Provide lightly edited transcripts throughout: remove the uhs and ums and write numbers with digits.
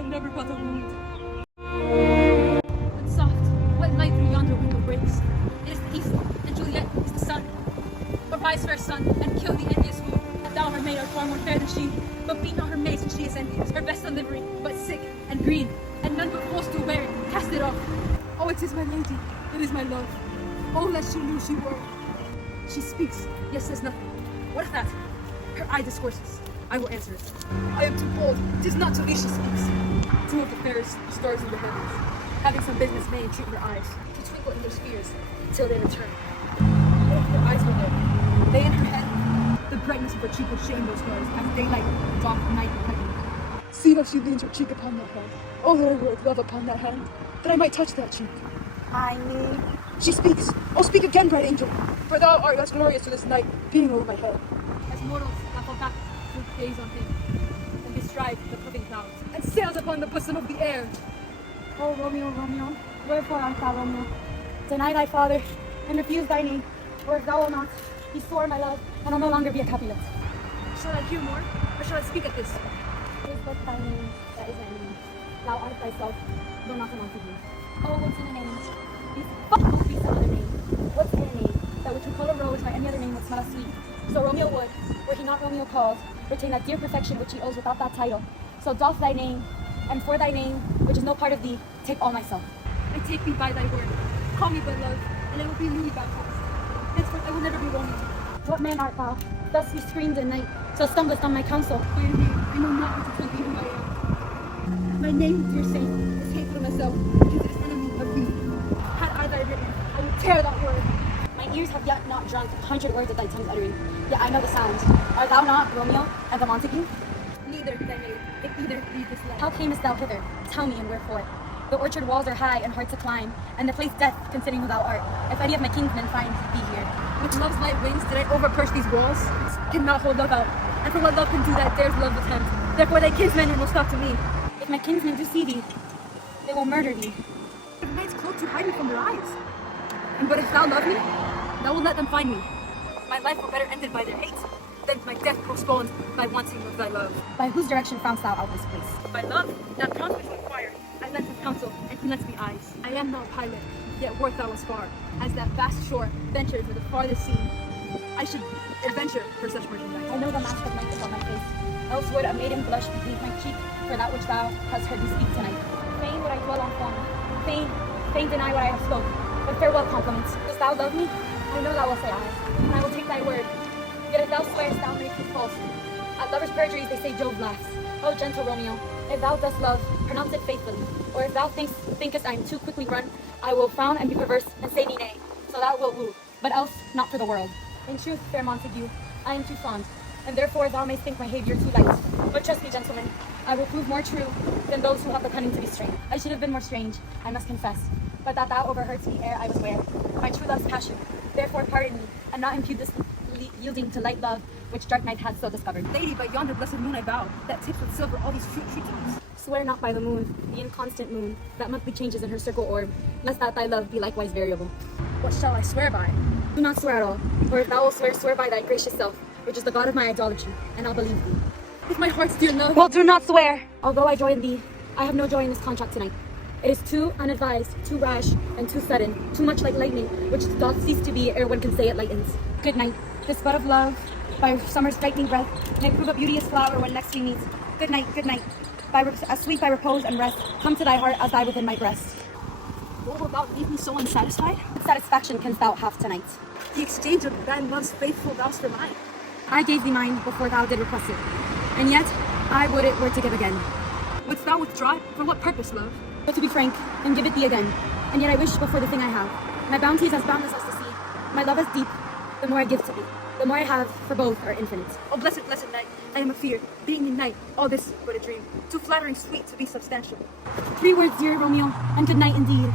that never got a wound. And soft, what light through yonder window breaks? It is the east, and Juliet is the sun. Arise, fair sun, and kill the envious fool. That thou, her maid, art far more fair than she. But beat not her maid, since she is envious. Her best livery, but sick and green, and none but fools do wear it. Cast it off. Oh, it is my lady, it is my love. Oh, lest she knew she were. She speaks, yet says nothing. What of that? Her eye discourses. I will answer it. I am too bold. 'Tis not to me she speaks. Two of the fairest stars in the heavens, having some business may entreat her eyes to twinkle in their spheres till they return. What if their eyes were there? They in her head, the brightness of her cheek would shame those stars as daylight doth night in heaven. See how she leans her cheek upon that hand. Oh, that I would love upon that hand, that I might touch that cheek. I need. She speaks. Oh, speak again, bright angel, for thou art as glorious to this night, being over my head. As mortals that fall back would gaze on him, and bestride the puffing clouds, and sails upon the bosom of the air. O Romeo, Romeo, wherefore art thou, Romeo? Deny thy father, and refuse thy name, or if thou wilt not, be sworn my love, and I'll no longer be a Capulet. Shall I hear more, or shall I speak at this? It is but thy name that is thy name. Thou art thyself, though not among thee. Oh, what's in a name? Won't be some other name. What's in a name that which we call a rose by any other name would smell as sweet? So Romeo would, were he not Romeo called, retain that dear perfection which he owes without that title. So doth thy name, and for thy name, which is no part of thee, take all myself. I take thee by thy word. Call me but love, and I will be newly baptized. Henceforth I will never be Romeo. What man art thou? Thus he screamed in night, so stumblest on my counsel. Dear name, I know not what to tell thee who I am. My name, dear saint, is hateful to myself, because it is enemy of thee. Had I thy written, I would tear that word. My ears have yet not drunk 100 words of thy tongue's uttering, yet I know the sound. Art thou not Romeo and the Montague? Neither thy name, if either be this life. How camest thou hither? Tell me, and wherefore? The orchard walls are high and hard to climb, and the place death, considering who thou art, if any of my kinsmen find thee here. With love's light wings did I overperch these walls? Cannot hold love out, and for what love can do that dares love attempt. Therefore thy kinsmen will stop to me. If my kinsmen do see thee, they will murder thee. If night's cloak to hide me from their eyes. And but if thou love me, thou wilt let them find me. My life were better ended by their hate, than my death postponed by wanting of thy love. By whose direction foundst thou out this place? By love, that prompts me to inquire. I lent him counsel, and he lends me eyes. I am not a pilot, yet worth thou as far, as that vast shore ventured for the farthest sea. I should adventure for such merchandise. I know the mask of night upon my face, else would a maiden blush beneath my cheek for that which thou hast heard me speak tonight. Fain would I dwell on form, fain deny what I have spoke, but farewell compliments. Dost thou love me? I know thou wilt say aye, and I will take thy word. Yet if thou swearest thou makest it false. At lovers' perjuries they say Jove laughs. O gentle Romeo, if thou dost love, pronounce it faithfully. Or if thou thinkest I am too quickly run, I will frown and be perverse and say thee nay, so thou wilt woo, but else not for the world. In truth, fair Montague, I am too fond, and therefore thou mayst think my behavior too light. But trust me, gentlemen, I will prove more true than those who have the cunning to be strange. I should have been more strange, I must confess, but that thou overheardst me ere I was ware. My true love's passion, therefore pardon me, and not impute this yielding to light love, which dark night hath so discovered. Lady, by yonder blessed moon I vow, that tips with silver all these treetops. Swear not by the moon, the inconstant moon, that monthly changes in her circle orb, lest that thy love be likewise variable. What shall I swear by? Do not swear at all, or if thou wilt swear, swear by thy gracious self, which is the God of my idolatry, and I'll believe thee. With my heart's dear love. Well, do not swear! Although I joy in thee, I have no joy in this contract tonight. It is too unadvised, too rash, and too sudden, too much like lightning, which doth cease to be ere one can say it lightens. Good night. This bud of love, by summer's brightening breath, may prove a beauteous flower when next we meet. Good night, good night. As sweet by repose and rest, come to thy heart as I within my breast. What wilt thou leave me so unsatisfied? What satisfaction canst thou have tonight? The exchange of thy love's faithful vows for mine. I gave thee mine before thou did request it, and yet I would it were to give again. Wouldst thou withdraw it? For what purpose, love? But to be frank, and give it thee again, and yet I wish before the thing I have. My bounty is as boundless as the sea, my love as deep, the more I give to thee. The more I have, for both are infinite. Oh, blessed, blessed night, I am afeard, being in night, all this but a dream, too flattering sweet to be substantial. 3 words, dear Romeo, and good night indeed.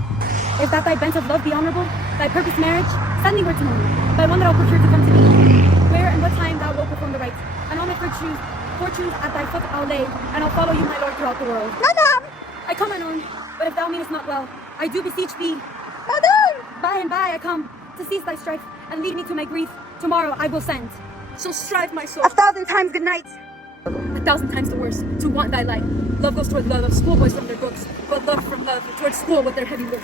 If that thy bent of love be honorable, thy purpose marriage, send me word to know me, by one that I'll procure to come to thee. Where and what time thou wilt perform the rite, and all my fortunes at thy foot I'll lay, and I'll follow you, my lord, throughout the world. Madam! I come, Anon, but if thou meanest not well, I do beseech thee. Madam! By and by I come, to cease thy strife, and lead me to my grief. Tomorrow I will send. So strive, my soul. 1,000 times good night. 1,000 times the worse, to want thy light. Love goes toward love of schoolboys from their books, but love from love towards school with their heavy work.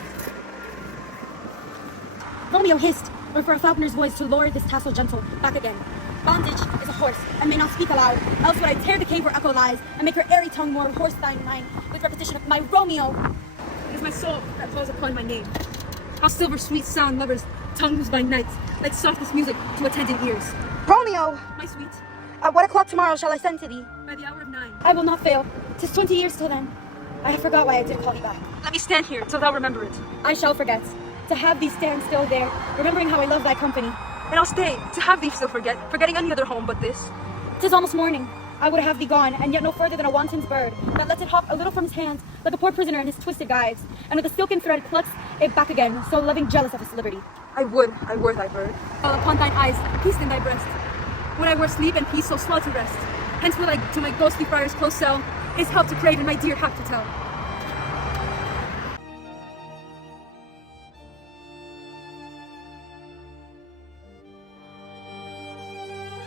Romeo hissed, or for a falconer's voice to lure this tassel gentle back again. Bondage is a horse, and may not speak aloud, else would I tear the cave where echo lies, and make her airy tongue more horse thine mine, with repetition of my Romeo. It is my soul that calls upon my name. How silver sweet sound lovers' tongues by night, like softest music to attending ears. Romeo! My sweet, At what o'clock tomorrow shall I send to thee? by the hour of 9. I will not fail. 'Tis 20 years till then. I have forgot why I did call thee back. Let me stand here till thou remember it. I shall forget. To have thee stand still there, remembering how I love thy company. And I'll stay to have thee still forgetting any other home but this. 'Tis almost morning. I would have thee gone, and yet no further than a wanton's bird, that lets it hop a little from his hand, like a poor prisoner in his twisted gyves, and with a silken thread plucks it back again, so loving jealous of his liberty. I would thy bird. While upon thine eyes, peace in thy breast. Would I were sleep and peace so swell to rest. Hence will I to my ghostly friar's close cell, his help to crave and my dear hap to tell.